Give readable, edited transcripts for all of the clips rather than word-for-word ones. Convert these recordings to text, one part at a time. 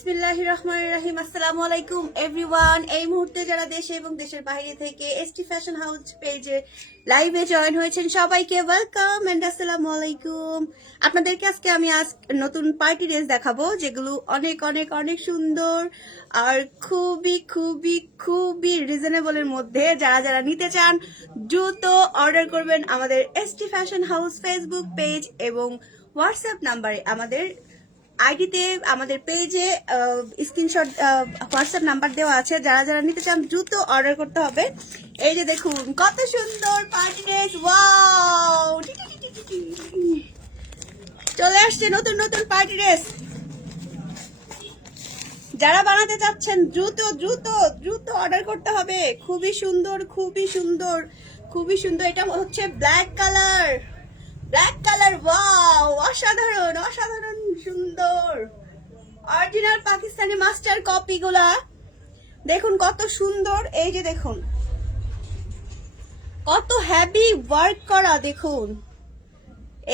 বিসমিল্লাহির রহমানির রহিম। আসসালামু আলাইকুম এভরিওয়ান। এই মুহূর্তে যারা দেশে এবং দেশের বাইরে থেকে এসটি ফ্যাশন হাউস পেজে লাইভে জয়েন হয়েছেন সবাইকে ওয়েলকাম এন্ড আসসালামু আলাইকুম। আপনাদেরকে আজকে আমি নতুন পার্টি ড্রেস দেখাবো, যেগুলো অনেক অনেক অনেক সুন্দর আর খুবই খুবই খুবই রিজনেবলের মধ্যে। যারা যারা নিতে চান দ্রুত অর্ডার করবেন আমাদের ST fashion house Facebook page এবং হোয়াটসঅ্যাপ নাম্বারে। আমাদের আইডিতে আমাদের পেজে স্ক্রিনশট হোয়াটসঅ্যাপ নাম্বার দেওয়া আছে। যারা যারা নিতে চান দ্রুত অর্ডার করতে হবে। এই যে দেখুন কত সুন্দর পার্টি ড্রেস, ওয়াও! চলে আসছে নতুন নতুন পার্টি ড্রেস। যারা বানাতে চাচ্ছেন দ্রুত দ্রুত দ্রুত অর্ডার করতে হবে। খুবই সুন্দর খুবই সুন্দর খুবই সুন্দর। এটা হচ্ছে black colour, black colour, wow! অসাধারণ অসাধারণ সুন্দর। অরিজিনাল পাকিস্তানি মাস্টার কপি গুলা দেখুন কত সুন্দর। এই যে দেখুন কত হেভি ওয়ার্ক করা, দেখুন।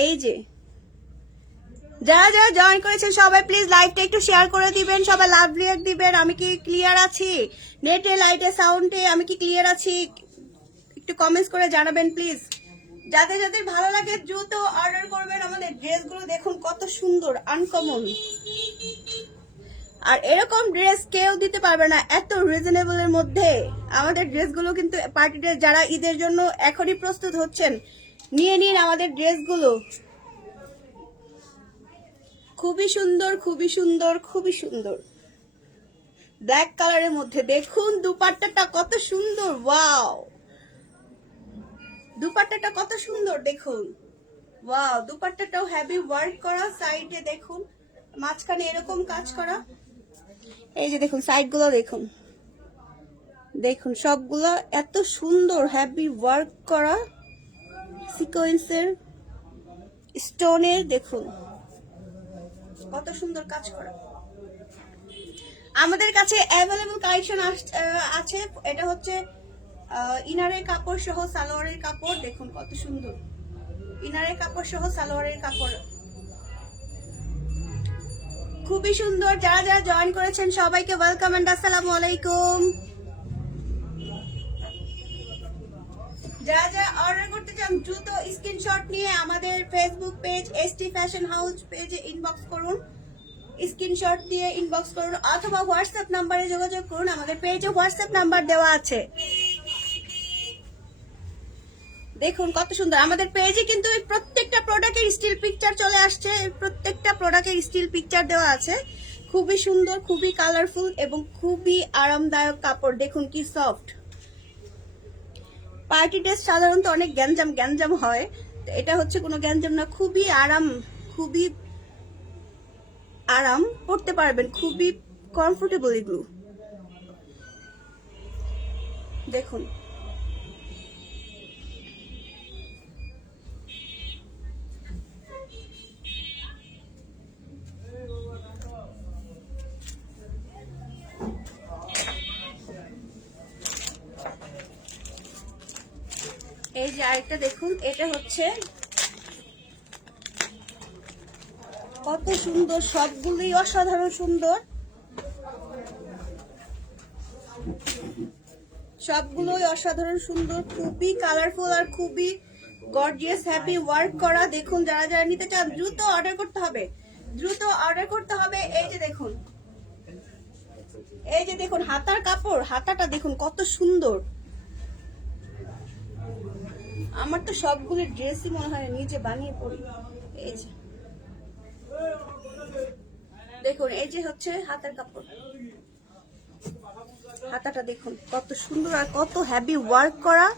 এই যে যারা যারা জয়েন করেছেন সবাই প্লিজ লাইভটা একটু শেয়ার করে দিবেন, সবাই লাভ রিঅ্যাক্ট দিবেন। আমি কি ক্লিয়ার আছি? নেটে লাইটে সাউন্ডে আমি কি ক্লিয়ার আছি? একটু কমেন্টস করে জানাবেন প্লিজ। যাদের যাদের ভালো লাগে দ্রুত অর্ডার করবেন। আমাদের ড্রেসগুলো দেখুন কত সুন্দর, আনকমন। আর এরকম ড্রেস কেউ দিতে পারবে না এত রিজনেবলের মধ্যে। আমাদের ড্রেসগুলো কিন্তু পার্টি ড্রেস। যারা ঈদের জন্য এখনই প্রস্তুত হচ্ছেন নিয়ে নিন আমাদের ড্রেসগুলো। খুবই সুন্দর খুবই সুন্দর খুবই সুন্দর ব্ল্যাক কালারের মধ্যে। দেখুন দুপাট্টাটা কত সুন্দর, ওয়াও! দুপাট্টাটা কত সুন্দর দেখুন, ওয়াও! দুপাট্টাটাও হেভি ওয়ার্ক করা। সাইডে দেখুন মাঝখানে এরকম কাজ করা। এই যে দেখুন সাইড গুলো দেখুন, দেখুন সবগুলো এত সুন্দর হেভি ওয়ার্ক করা সিকোয়েন্সের স্টোনের। দেখুন কত সুন্দর কাজ করা। আমাদের কাছে অ্যাভেলেবল কালেকশন আছে। এটা হচ্ছে ইনারের কাপড় সহ সালোয়ারের কাপড়। দেখুন কত সুন্দর ইনারের কাপড় সহ সালোয়ারের কাপড়, খুবই সুন্দর। যারা যারা জয়েন করেছেন সবাইকে ওয়েলকাম এন্ড আসসালামু আলাইকুম। যারা যারা অর্ডার করতে চান দ্রুত স্ক্রিনশট নিয়ে আমাদের Facebook page ST fashion house পেজে ইনবক্স করুন। স্ক্রিনশট দিয়ে ইনবক্স করুন অথবা হোয়াটসঅ্যাপ নাম্বারে যোগাযোগ করুন। আমাদের পেজে হোয়াটসঅ্যাপ নাম্বার দেওয়া আছে। দেখুন কত সুন্দর। আমাদের পেজে কিন্তু প্রত্যেকটা প্রোডাক্টের স্টিল পিকচার চলে আসছে। প্রত্যেকটা প্রোডাক্টের স্টিল পিকচার দেওয়া আছে। খুবই সুন্দর, খুবই কালারফুল এবং খুবই আরামদায়ক কাপড়। দেখুন কি সফট। পার্টি ড্রেস সাধারণত অনেক গ্যাঞ্জাম গ্যাঞ্জাম হয়, এটা হচ্ছে কোনো গ্যাঞ্জাম না। খুবই আরাম, খুবই আরাম, পড়তে পারবেন, খুবই কমফোর্টেবল এগুলো। দেখুন এই যে আরেকটা দেখুন, এটা হচ্ছে কত সুন্দর, সবগুলোই অসাধারণ সুন্দর, সবগুলোই অসাধারণ সুন্দর, খুবই কালারফুল আর খুবই গর্জিয়াস হ্যাপি ওয়ার্ক করা। দেখুন যারা যারা নিতে চান দ্রুত অর্ডার করতে হবে, দ্রুত অর্ডার করতে হবে। এই যে দেখুন, এই যে দেখুন হাতার কাপড়, হাতাটা দেখুন কত সুন্দর। আমার তো সবগুলো ড্রেসই মনে হয় নিজে বানিয়ে পড়ি। এই যে দেখুন, এই যে হচ্ছে হাতার কাপড়, হাতাটা দেখুন কত সুন্দর আর কত হেভি ওয়ার্ক করা,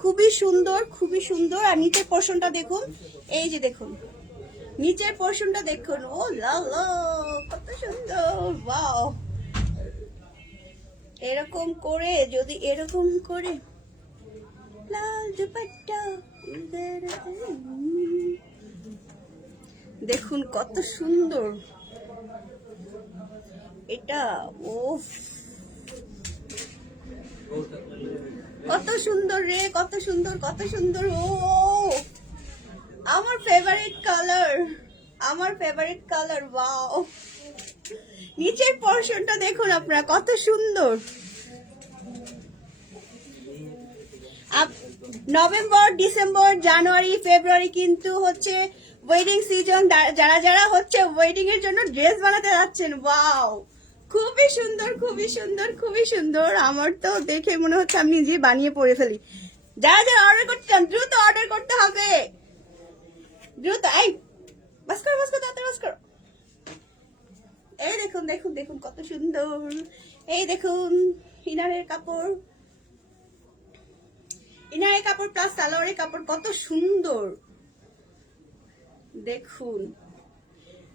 খুবই সুন্দর খুবই সুন্দর। আর নিচের পোর্শনটা দেখুন, এই যে দেখুন নিচের পোর্শনটা দেখুন, ও লালা কত সুন্দর, ওয়াও! এরকম করে যদি এরকম করে লাল দুপাট্টা, দেখুন কত সুন্দর এটা, ও কত সুন্দর রে, কত সুন্দর কত সুন্দর। ও আমার ফেভারিট কালার, আমার ফেভারিট কালার, ওয়াও! নিচের পোর্শনটা দেখুন আপনারা কত সুন্দর। নভেম্বর, ডিসেম্বর, জানুয়ারি, ফেব্রুয়ারি কিন্তু হচ্ছে ওয়েডিং সিজন। যারা যারা হচ্ছে ওয়েডিং এর জন্য ড্রেস বানাতে যাচ্ছেন, ওয়াও, খুবই সুন্দর, খুবই সুন্দর, খুবই সুন্দর। আমার তো দেখে মনে হচ্ছে আমি নিজে বানিয়ে পরে ফেলি। যারা যারা অর্ডার করতে চান দ্রুত অর্ডার করতে হবে, দ্রুত। এই বাস করো, বাস করো, তাড়াতাড়ি বাস করো। এই দেখুন, দেখুন, দেখুন কত সুন্দর। এই দেখুন ইনারের কাপড়, ইনারের কাপড় প্লাস সালোয়ারের কাপড় কত সুন্দর দেখুন।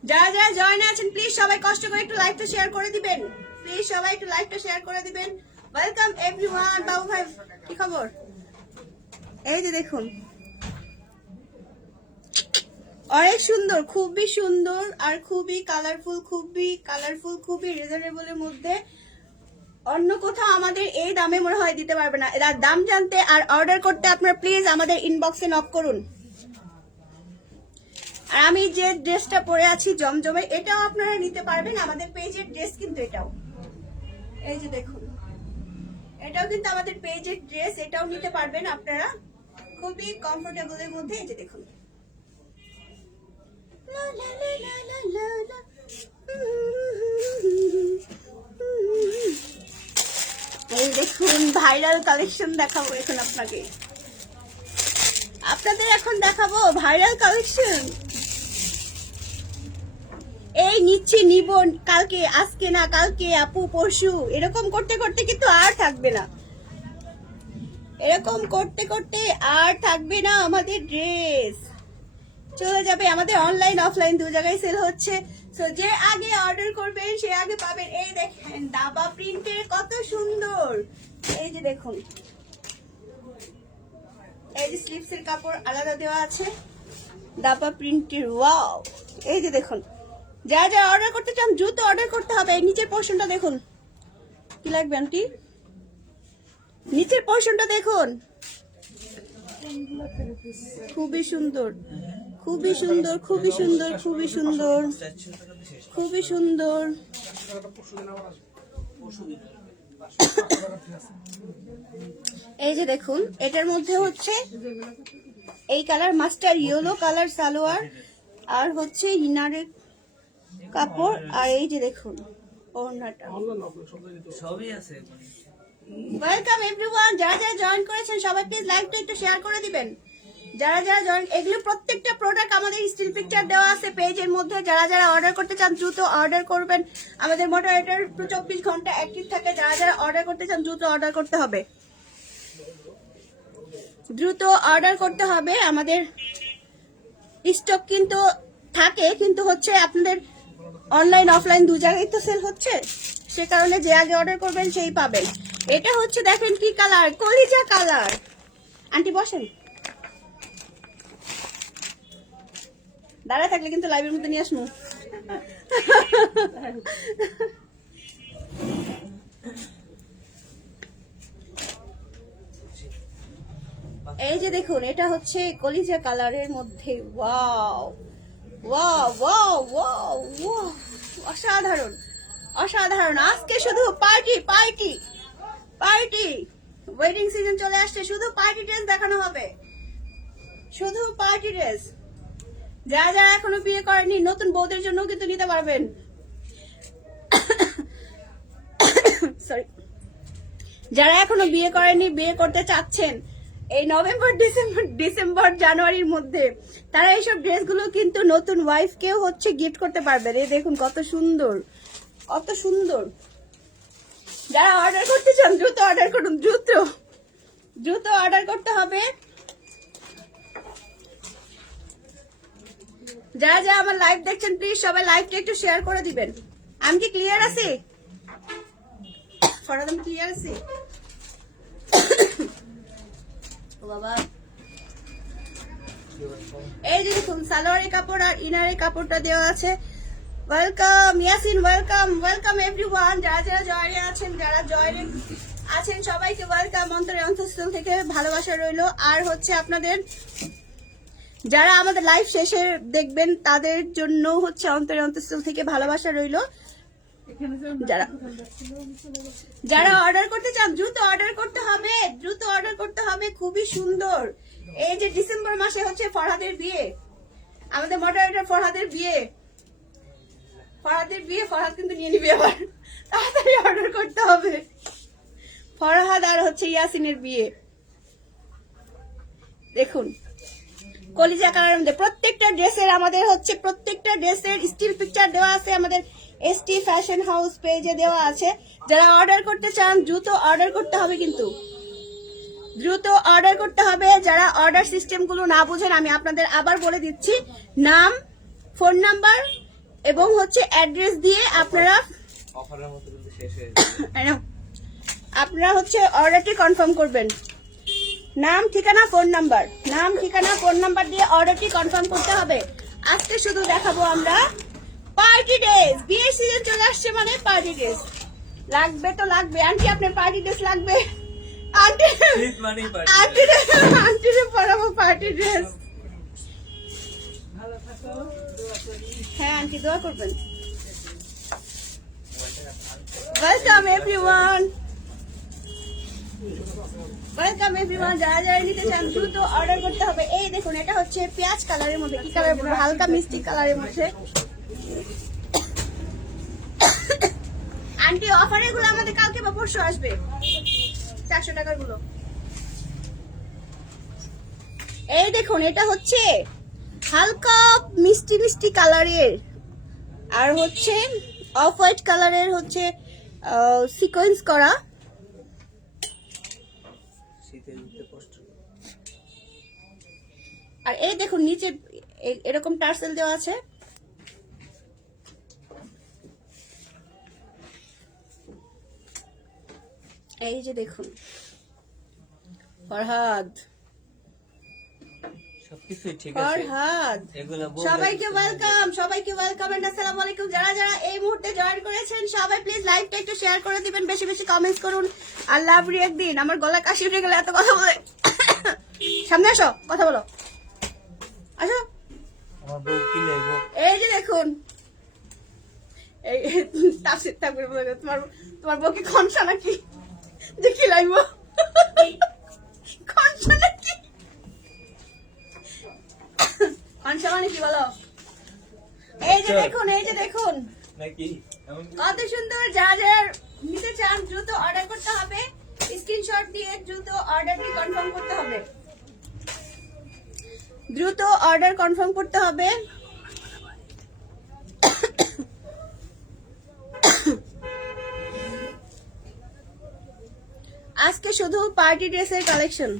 যারা যারা জয়েন আছেন প্লিজ সবাই কষ্ট করে একটু লাইভটা শেয়ার করে দিবেন, প্লিজ সবাই একটু লাইভটা শেয়ার করে দিবেন। Welcome everyone. বাবু ভাই কি খবর? এই যে দেখুন অনেক সুন্দর, খুবই সুন্দর আর খুবই কালারফুল, খুবই কালারফুল, খুবই রিজনেবলের মধ্যে। অন্য কোথাও আমাদের এই দামে মনে হয় দিতে পারবে না। এর দাম জানতে আর অর্ডার করতে আপনারা প্লিজ আমাদের ইনবক্সে নক করুন। আর আমি যে ড্রেসটা পরে আছি জমজমের, এটাও আপনারা নিতে পারবেন, আমাদের পেজের ড্রেস কিন্তু এটাও। এই যে দেখুন এটাও কিন্তু আমাদের পেজের ড্রেস, এটাও নিতে পারবেন আপনারা খুবই কমফোর্টেবলের মধ্যে। এই যে দেখুন লা লা লা লা লা লা লা। এই দেখুন ভাইরাল কালেকশন দেখাবো এখন আপনাকে, আপনাদের এখন দেখাবো ভাইরাল কালেকশন। এই নিচ্ছি, নিব, কালকে, আজকে না কালকে, আপু পরশু, এরকম করতে করতে কিন্তু আর থাকবে না, এরকম করতে করতে আর থাকবে না। আমাদের ড্রেস চলে যাবে, আমাদের অনলাইন অফলাইন দু জায়গায় সেল হচ্ছে। তো যে আগে অর্ডার করবেন সে আগে পাবেন। এই দেখেন দাবা প্রিন্টের কত সুন্দর। এই যে দেখুন এই যে স্লিপস এর কাপড় আলাদা দেওয়া আছে, দাবা প্রিন্টের, ওয়াও। এই যে দেখুন যা যা অর্ডার করতে চান দ্রুত অর্ডার করতে হবে। এই নিচের পোর্শনটা দেখুন, কি লাগবে আন্টি? নিচের পোর্শনটা দেখুন, খুবই সুন্দর, খুবই সুন্দর, খুবই সুন্দর, খুবই সুন্দর, খুবই সুন্দর। এই যে দেখুন এটার মধ্যে হচ্ছে এই colour master yellow colour salwar আর হচ্ছে ইনারের কাপড়। আর এই যে দেখুন ওড়নাটা, সবই আছে। Welcome everyone. যারা যারা জয়েন করেছেন সবাই প্লিজ লাইভটা একটু শেয়ার করে দিবেন। যারা যারা জয়েন, এগুলো প্রত্যেকটা প্রোডাক্ট আমাদের স্টিল পিকচার দেওয়া আছে পেজের মধ্যে। যারা যারা অর্ডার করতে চান দ্রুত অর্ডার করবেন, আমাদের মডারেটর 24 ঘন্টা অ্যাক্টিভ থাকে। যারা যারা অর্ডার করতে চান দ্রুত অর্ডার করতে হবে, দ্রুত অর্ডার করতে হবে। আমাদের স্টক কিন্তু থাকে, কিন্তু হচ্ছে আপনাদের অনলাইন অফলাইন দু জায়গায় তো সেল হচ্ছে, সে কারণে যে আগে অর্ডার করবেন সেই পাবেন। এটা হচ্ছে দেখেন কি কালার, কলিজা কালার। আন্টি বসেন, দাঁড়া থাকলে কিন্তু লাইভের মধ্যে নিয়ে আসবো। এই যে দেখুন এটা হচ্ছে কলিজা কালারের মধ্যে, wow wow wow wow wow, অসাধারণ অসাধারণ। আজকে শুধু party party party, wedding season চলে আসছে, শুধু পার্টি ড্রেস দেখানো হবে, শুধু পার্টি ড্রেস। যারা যারা এখনো বিয়ে করেনি নতুন বউদের জন্য কিন্তু নিতে পারবেন। সরি, যারা এখনো বিয়ে করেনি, বিয়ে করতে চাচ্ছেন এই নভেম্বর ডিসেম্বর জানুয়ারির মধ্যে, তারা এইসব ড্রেসগুলো কিন্তু নতুন ওয়াইফকেও হচ্ছে গিফট করতে পারবেন। এই দেখুন কত সুন্দর, কত সুন্দর। যারা অর্ডার করতে চান দ্রুত অর্ডার করুন, দ্রুত দ্রুত অর্ডার করতে হবে। যারা যারা আমার লাইভ দেখছেন প্লিজ সবাই লাইভটা একটু শেয়ার করে দিবেন। আমি কি ক্লিয়ার আছি? ফরাদ আমি ক্লিয়ার আছি? বাবা এই যে দেখুন সালোয়ারের কাপড় আর ইনারের কাপড়টা দেওয়া আছে। Welcome Yasin, welcome welcome everyone. যারা যারা জয়েনে আছেন, যারা জয়েনে আছেন সবাইকে ওয়েলকাম, অন্তরের অন্তঃস্থল থেকে ভালোবাসা রইলো। আর হচ্ছে আপনাদের যারা আমাদের লাইভ শেষে দেখবেন তাদের জন্য হচ্ছে অন্তরের অন্তঃস্থল থেকে ভালোবাসা রইলো। যারা যারা অর্ডার করতে চান দ্রুত অর্ডার করতে হবে, দ্রুত অর্ডার করতে হবে। খুবই সুন্দর। এই যে ডিসেম্বর মাসে হচ্ছে ফরহাদের বিয়ে, আমাদের মডারেটর ফরহাদের বিয়ে, ফরহাদ কিন্তু নিয়ে নিবে আবার, তাড়াতাড়ি অর্ডার করতে হবে। ফরহাদ আর হচ্ছে ইয়াসিনের বিয়ে। দেখুন কলিজা কালারের মধ্যে প্রত্যেকটা ড্রেসের আমাদের হচ্ছে প্রত্যেকটা ড্রেসের স্টিল পিকচার দেওয়া আছে আমাদের এসটি ফ্যাশন হাউস পেজে দেওয়া আছে। যারা অর্ডার করতে চান দ্রুত অর্ডার করতে হবে, কিন্তু দ্রুত অর্ডার করতে হবে। যারা অর্ডার সিস্টেম গুলো না বুঝেন আমি আপনাদের আবার বলে দিচ্ছি, নাম, ফোন নাম্বার এবং হচ্ছে অ্যাড্রেস দিয়ে আপনারা আপনারা হচ্ছে অর্ডারটি কনফার্ম করবেন। নাম ঠিকানা ফোন নাম্বার, নাম ঠিকানা ফোন নাম্বার দিয়ে অর্ডারটি কনফার্ম করতে হবে। আজকে শুধু দেখাবো আমরা পার্টি ড্রেস। বিয়ের সিজন চলে আসছে মানে পার্টি ড্রেস লাগবে তো লাগবে। আন্টি আপনার পার্টি ড্রেস লাগবে? আন্টি আন্টিরে পরাবো পার্টি ড্রেস। হ্যাঁ আন্টি দোয়া করবেন। Welcome everyone, welcome everyone. যারা যারা নিতে চান দ্রুত অর্ডার করতে হবে। এই দেখুন এটা হচ্ছে পেঁয়াজ কালারের মধ্যে, কি কালার বলবো, হালকা মিষ্টি কালারের মধ্যে। আন্টি অফারের গুলো আমাদের কালকে বা পরশু আসবে, 400 টাকার গুলো। এই দেখুন এটা হচ্ছে হালকা মিষ্টি মিষ্টি কালারের, আর হচ্ছে অফ হোয়াইট কালারের হচ্ছে সিকোয়েন্স করা। আর এই দেখুন নিচে এরকম টার্সেল দেওয়া আছে। এই যে দেখুন ফরহাদ, ফরহাদ সবাইকে ওয়েলকাম, সবাইকে ওয়েলকাম এন্ড আসসালামু আলাইকুম। যারা যারা এই মুহূর্তে জয়েন করেছেন সবাই প্লিজ লাইভটা একটু শেয়ার করে দিবেন, বেশি বেশি কমেন্টস করুন আর লাভ রিঅ্যাক্ট দিন। আমার গলা কাশি উঠে গেলে এত কথা বলে। সামনে আসো, কথা বলো, আসো। এই যে দেখুন এই তাফসীর থাকবে বলে তোমার বউ কি খনসা নাকি? দেখি লাইব খনসা নাকি? খনসা মানে কি বলো? এই যে দেখুন, এই যে দেখুন কত সুন্দর। যারা যারা নিতে চান দ্রুত অর্ডার করতে হবে, স্ক্রিনশট দিয়ে দ্রুত অর্ডারটি কনফার্ম করতে হবে, দ্রুত অর্ডার কনফার্ম করতে হবে। আজকে শুধু পার্টি ড্রেসের কালেকশন।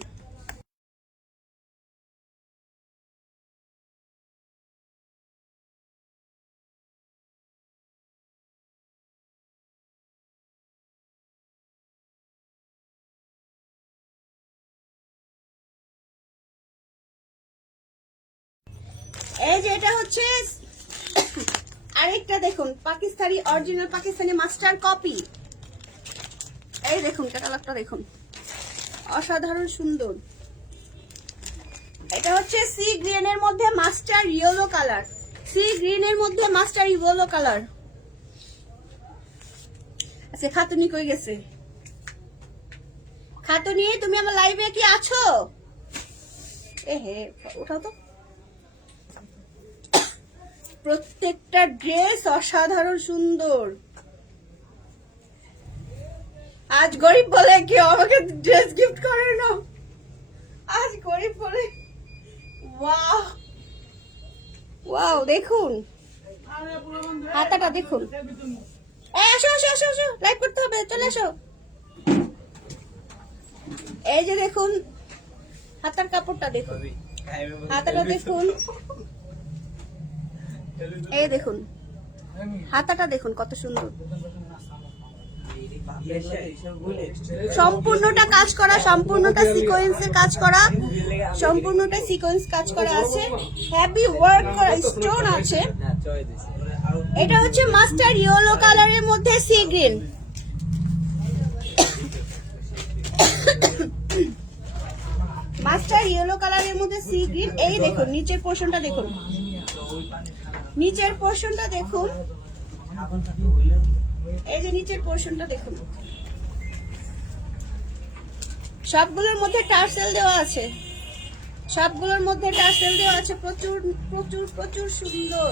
এই যে এটা হচ্ছে আরেকটা দেখুন Pakistani original Pakistani master copy. এই দেখুন ক্যাটালগটা দেখুন, অসাধারণ সুন্দর। এটা হচ্ছে সি গ্রিনের মধ্যে মাস্টার ইয়েলো কালার, সি গ্রিনের মধ্যে মাস্টার ইয়েলো কালার। আচ্ছা খাতুনি কই গেছে? খাতুনি তুমি আমার লাইভে কি আছো? এ হে উঠাও তো। প্রত্যেকটা ড্রেস অসাধারণ সুন্দর। আজ গরিব বলে কেউ আমাকে ড্রেস গিফট করে না, আজ গরিব বলে। ওয়াও ওয়াও দেখুন হাতাটা দেখুন। আসো আসো আসো আসো, লাইভ করতে হবে, চলে আসো। এই যে দেখুন হাতার কাপড়টা দেখুন, হাতাটা দেখুন, এই দেখুন হাতাটা দেখুন কত সুন্দর। সম্পূর্ণটা কাজ করা, সম্পূর্ণটা সিকোয়েন্সে কাজ করা, সম্পূর্ণটা সিকোয়েন্স কাজ করা আছে, হেভি ওয়ার্ক করা, স্টোন আছে। এটা হচ্ছে মাস্টার ইয়েলো কালারের মধ্যে সি গ্রিন। মাস্টার ইয়েলো কালারের মধ্যে সি গ্রিন। এই দেখুন নিচের পোর্শনটা দেখুন, নিচের পোর্শনটা দেখুন। এই যে নিচের পোর্শনটা দেখুন, সবগুলোর মধ্যে টার্সেল দেওয়া আছে, সবগুলোর মধ্যে টার্সেল দেওয়া আছে। প্রচুর প্রচুর প্রচুর সুন্দর।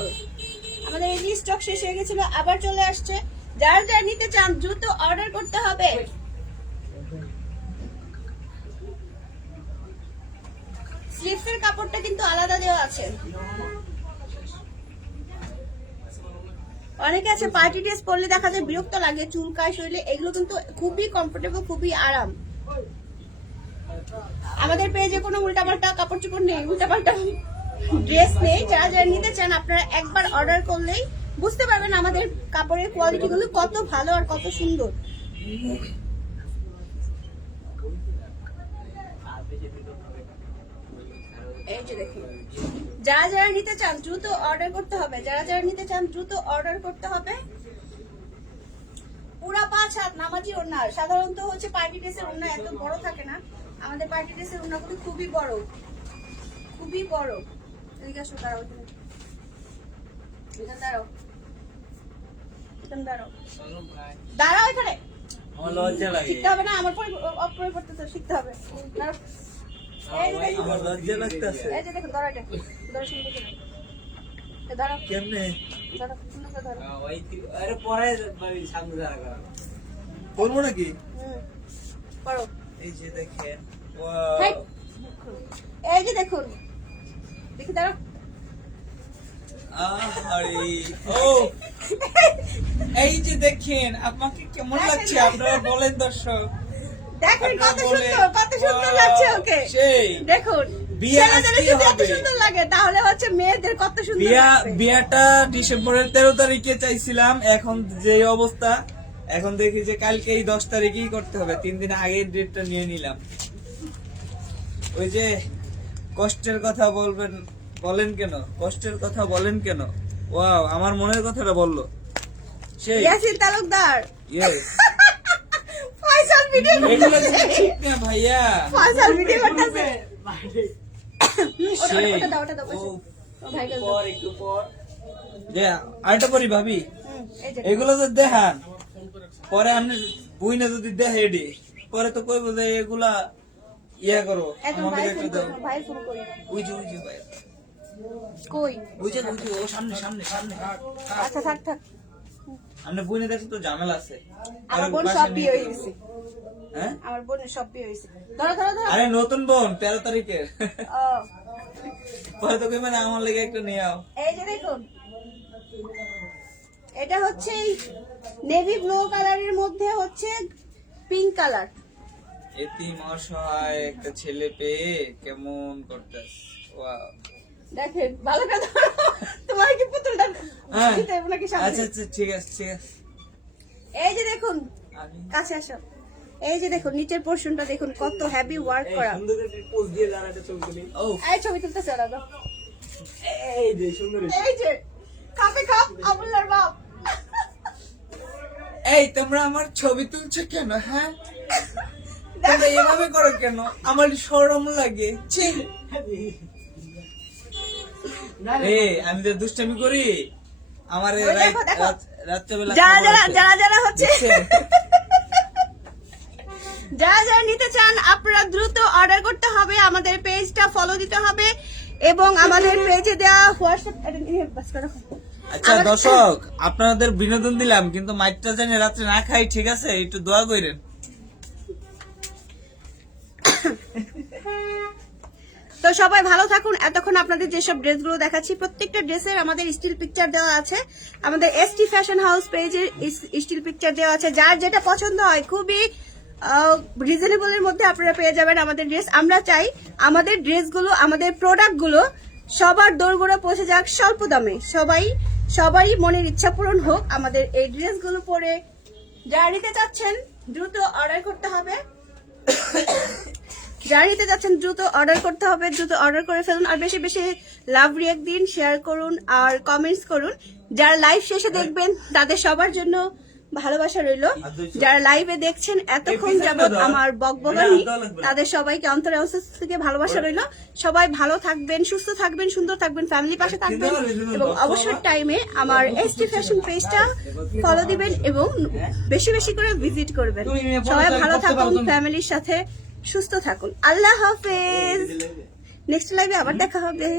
আমাদের এই স্টক শেষ হয়ে গেছিল, আবার চলে আসছে। যার যার নিতে চান দ্রুত অর্ডার করতে হবে। স্লিভসের কাপড়টা কিন্তু আলাদা দেওয়া আছে। অনেকে আছে পার্টি ড্রেস পরলে দেখা যায় বিরক্ত লাগে, চুলকায় শরীরে, এগুলো কিন্তু খুবই কমফোর্টেবল, খুবই আরাম। আমাদের পেজে কোনো উল্টাপাল্টা কাপড় চোপড় নেই, উল্টাপাল্টা ড্রেস নেই। যারা যারা নিতে চান আপনারা একবার অর্ডার করলেই বুঝতে পারবেন আমাদের কাপড়ের কোয়ালিটি গুলো কত ভালো আর কত সুন্দর। এই যে দেখুন, যারা যারা নিতে চান দ্রুত অর্ডার করতে হবে, যারা যারা নিতে চান দ্রুত অর্ডার করতে হবে। পুরা 5 হাত নামাজি ওড়না। সাধারণত হচ্ছে পার্টি ড্রেসের ওড়না এত বড় থাকে না, আমাদের পার্টি ড্রেসের ওড়নাগুলো খুবই বড়, খুবই বড়। এদিকে আসো, দাঁড়াও, এখানে দাঁড়াও, এখানে দাঁড়াও, দাঁড়াও এখানে। আমার লজ্জা লাগে, শিখতে হবে না, আমার পরে পড়তেছে, শিখতে হবে। দাঁড়াও। আমার লজ্জা লাগতেছে। এই যে দেখুন, দাঁড়াও, এটা দাঁড়াও, সুন্দর করে দাঁড়াও, কেমনে দাঁড়াও, সুন্দর করে দাঁড়াও। আরে পরে সামনে দাঁড়া করবো নাকি? করো। এই যে দেখেন, হেই, এই যে দেখুন, দেখি দাঁড়াও। এই যে দেখেন, আপনাকে কেমন লাগছে আপনারা বলেন দর্শক। দেখেন কত সুন্দর, কত সুন্দর লাগছে ওকে। সেই দেখুন, বিয়ে ছেলেদের আজকেই যদি এত হবে। সুন্দর লাগে তাহলে হচ্ছে মেয়েদের কত সুন্দর লাগবে। বিয়াটা ডিসেম্বরের 13 তারিখে চাইছিলাম, এখন যে অবস্থা, এখন দেখি যে কালকেই 10 তারিখেই করতে হবে। 3 দিন আগেই ডেটটা নিয়ে নিলাম। ওই যে কষ্টের কথা বলেন কেন, কষ্টের কথা বলেন কেন। ওয়াও, আমার মনের কথাটা বললো সেই। ইয়াসিন তালুকদার, ইয়েস, ফয়সাল ভিডিও এগুলো করতেছে, ঠিক না ভাইয়া। ফয়সাল ভিডিও করতেছে। সেই ওটা দাও, ওটা দাও, ও, ও ভাই গেল। একটু পর যে আরেকটা পরি ভাবি, এই যে এগুলো তো দেখান, পরে আপনি বুইনা যদি দেখে এডি, পরে তো কইব যে এগুলা ইয়া করো, এখন আমাদের ভাই একটু ফোন দাও। করো, ভাই ফোন করি। ওই যে ভাই, কই? ওই যে ও সামনে সামনে সামনে। আচ্ছা থাক থাক, আপনি বুইনা দেখে তো ঝামেলা আছে। আমার বোন বাসায় সব নিয়ে বিয়ে হয়ে গেছে, হ্যাঁ? আমার বোনের সব বিয়ে হয়েছে। ধরো ধরো ধরো। আরে নতুন বোন 13 তারিখে, ও, পরে তো কইবেন আমার লেগে একটু নিয়ে আও। এই যে দেখুন, এটা হচ্ছে নেভি ব্লু কালারের মধ্যে হচ্ছে পিঙ্ক কালার। এতিম অসহায় একটা ছেলে পেয়ে কেমন করতেছ। ওয়াও, দেখেন ভালো করে ধরো, তোমার কি পুতুলটা হ্যাঁ, দিতে হবে নাকি সামনে? আচ্ছা আচ্ছা, ঠিক আছে ঠিক আছে। এই যে দেখুন, আমি কাছে আসো। এই যে দেখুন, নিচের পোর্শনটা দেখুন কত হেভি ওয়ার্ক করা। সুন্দর একটা পোজ দিয়ে দাঁড়াতে ছবি তুলি। ও, এই ছবি তুলতেছে ওরা তো। এই যে সুন্দর। এই যে কাপে কাপ আবুল্লার বাপ। এই তোমরা আমার ছবি তুলছো কেন? হ্যাঁ, তোমরা এভাবে করো কেন? আমার শরম লাগে। ছি। এই আমি তো দুষ্টামি করি, আমার ওই দেখো, দেখো। রাত্রেবেলা যারা খবর যারা আছে। যারা যারা হচ্ছে দেখছেন? যারা যারা নিতে চান আপনারা দ্রুত অর্ডার করতে হবে, আমাদের পেজটা ফলো দিতে হবে এবং আমাদের পেজে দেওয়া হোয়াটসঅ্যাপ। আচ্ছা দর্শক, আপনাদের বিনোদন দিলাম, কিন্তু মাইকটা জানি রাত্রে না খাই, ঠিক আছে? একটু দোয়া করেন। তো সবাই ভালো থাকুন। এতক্ষণ আপনাদের যেসব ড্রেসগুলো দেখাচ্ছি প্রত্যেকটা ড্রেসের আমাদের স্টিল পিকচার দেওয়া আছে, আমাদের এসটি ফ্যাশন হাউস পেজে স্টিল পিকচার দেওয়া আছে। যার যেটা পছন্দ হয় খুবই রিজনেবলের মধ্যে আপনারা পেয়ে যাবেন আমাদের ড্রেস। আমরা চাই আমাদের ড্রেসগুলো, আমাদের প্রোডাক্টগুলো সবার দোরগোড়া পৌঁছে যাক স্বল্প দামে, সবারই মনের ইচ্ছা পূরণ হোক আমাদের এই ড্রেসগুলো পরে। যারা নিতে চাচ্ছেন দ্রুত অর্ডার করতে হবে, যারা নিতে যাচ্ছেন দ্রুত অর্ডার করতে হবে, দ্রুত অর্ডার করে ফেলুন। আর বেশি বেশি লাভ রিঅ্যাক্ট দিন, শেয়ার করুন আর কমেন্টস করুন। যারা লাইভ শেষে দেখবেন তাদের সবার জন্য ভালোবাসা রইলো। যারা লাইভে দেখছেন এতক্ষণ যাবত আমার বকবকানি, তাদের সবাইকে অন্তরে অন্তর থেকে ভালোবাসা রইলো। সবাই ভালো থাকবেন, সুস্থ থাকবেন, সুন্দর থাকবেন, ফ্যামিলির পাশে থাকবেন এবং অবসর টাইমে আমার এসটি ফ্যাশন পেজটা ফলো দিবেন এবং বেশি বেশি করে ভিজিট করবেন। সবাই ভালো থাকুন, ফ্যামিলির সাথে সুস্থ থাকুন। আল্লাহ হাফেজ। নেক্সট লাইভে আবার দেখা হবে।